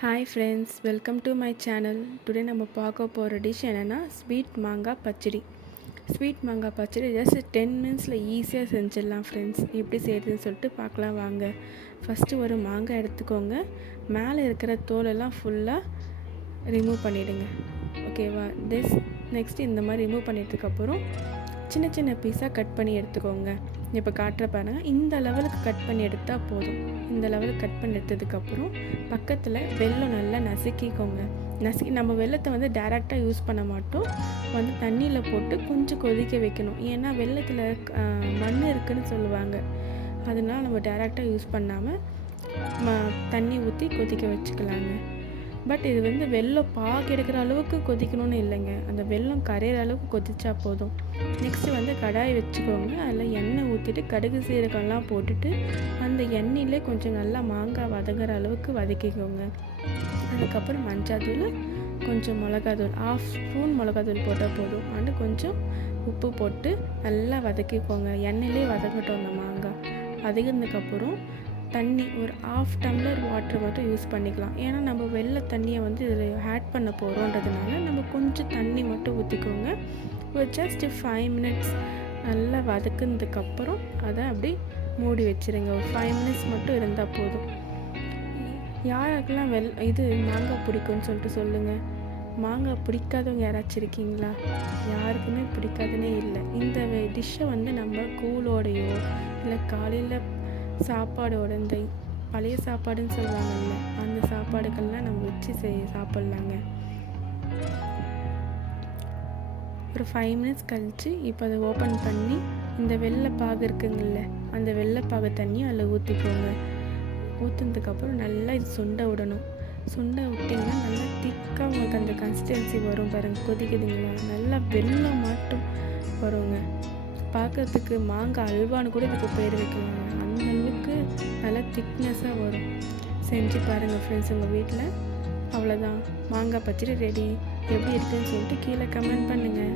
Hi friends, welcome to my channel. Today நம்ம பார்க்க போகிற டிஷ் என்னென்னா ஸ்வீட் மாங்காய் பச்சடி. ஸ்வீட் மாங்காய் பச்சடி ஜஸ்ட் 10 மினிட்ஸில் ஈஸியாக செஞ்சிடலாம் ஃப்ரெண்ட்ஸ். எப்படி செய்கிறதுன்னு சொல்லிட்டு பார்க்கலாம் வாங்க. ஃபஸ்ட்டு ஒரு மாங்காய் எடுத்துக்கோங்க. மேலே இருக்கிற தோலெல்லாம் ஃபுல்லாக ரிமூவ் பண்ணிவிடுங்க. ஓகேவா? நெக்ஸ்ட்டு இந்த மாதிரி ரிமூவ் பண்ணிட்டதுக்கப்புறம் சின்ன சின்ன பீஸாக கட் பண்ணி எடுத்துக்கோங்க. இப்போ காட்டுற பாருங்கள், இந்த லெவலுக்கு கட் பண்ணி எடுத்தால் போதும். இந்த லெவலுக்கு கட் பண்ணி எடுத்ததுக்கப்புறம் பக்கத்தில் வெல்லம் நல்லா நசுக்கிக்கோங்க. நம்ம வெல்லத்தை வந்து டைரெக்டாக யூஸ் பண்ண மாட்டோம், தண்ணியில் போட்டு கொஞ்சம் கொதிக்க வைக்கணும். ஏன்னா வெல்லத்தில் மண் இருக்குதுன்னு சொல்லுவாங்க. அதனால் நம்ம டைரெக்டாக யூஸ் பண்ணாமல் தண்ணி ஊற்றி கொதிக்க வச்சுக்கலாங்க. பட் இது வெல்லம் பாகு எடுக்கிற அளவுக்கு கொதிக்கணும்னு இல்லைங்க. அந்த வெல்லம் கரையிற அளவுக்கு கொதிச்சா போதும். நெக்ஸ்ட்டு கடாய் வச்சுக்கோங்க. அதில் எண்ணெய் ஊற்றிட்டு கடுகு சீரகம்லாம் போட்டுட்டு அந்த எண்ணெயிலே கொஞ்சம் நல்லா மாங்காய் வதங்குற அளவுக்கு வதக்கிக்கோங்க. அதுக்கப்புறம் மஞ்சள் தூள், கொஞ்சம் மிளகாத்தூள், 1/2 ஸ்பூன் மிளகாத்தூள் போட்டால் போதும். அண்டு கொஞ்சம் உப்பு போட்டு நல்லா வதக்கிக்கோங்க. எண்ணெயிலே வதங்கட்டும் அந்த மாங்காய். வதங்கினதுக்கப்புறம் தண்ணி ஒரு 1/2 டம்ளர் வாட்டர் மட்டும் யூஸ் பண்ணிக்கலாம். ஏன்னா நம்ம வெள்ளை தண்ணியை இதில் ஆட் பண்ண போகிறோன்றதுனால நம்ம கொஞ்சம் தண்ணி மட்டும் ஊற்றிக்கோங்க. ஒரு ஜஸ்ட் 5 மினிட்ஸ் நல்லா வதக்குனதுக்கப்புறம் அதை அப்படி மூடி வச்சுருங்க. ஒரு 5 மினிட்ஸ் மட்டும் இருந்தால் போதும். யாருக்கெல்லாம் மாங்காய் பிடிக்கும்னு சொல்லிட்டு சொல்லுங்கள். மாங்காய் பிடிக்காதவங்க யாராச்சும் இருக்கீங்களா? யாருக்குமே பிடிக்காதுன்னே இல்லை. இந்த டிஷ்ஷை நம்ம கூழோடையோ இல்லை காலையில் சாப்பாடோட, இந்த பழைய சாப்பாடுன்னு சொல்லுவாங்கல்ல, அந்த சாப்பாடுக்கெல்லாம் நம்ம வச்சு சாப்பிட்லாங்க. ஒரு 5 மினிட்ஸ் கழித்து இப்போ அதை ஓப்பன் பண்ணி இந்த வெள்ளைப்பாகு இருக்குங்கள்ல, அந்த வெள்ளைப்பாகு தண்ணியும் அதில் ஊற்றிக்கோங்க. ஊற்றுனதுக்கப்புறம் நல்லா இது சுண்ட விடணும். சுண்ட விட்டிங்கன்னா நல்லா திக்காக உங்களுக்கு அந்த கன்சிஸ்டன்சி வரும் பாருங்கள். கொதிக்குதுங்களா? நல்லா வெல்லம் மட்டும் வருங்க. பார்க்கறதுக்கு மாங்காய் அல்வான்னு கூட இதுக்கு பேர் வைக்கலாங்க. அந்த அளவுக்கு நல்லா திக்னஸாக வரும். செஞ்சு பாருங்கள் ஃப்ரெண்ட்ஸ் உங்கள் வீட்டில். அவ்வளோதான், மாங்காய் பச்சடி ரெடி. எப்படி இருக்குதுன்னு சொல்லிட்டு கீழே கமெண்ட் பண்ணுங்கள்.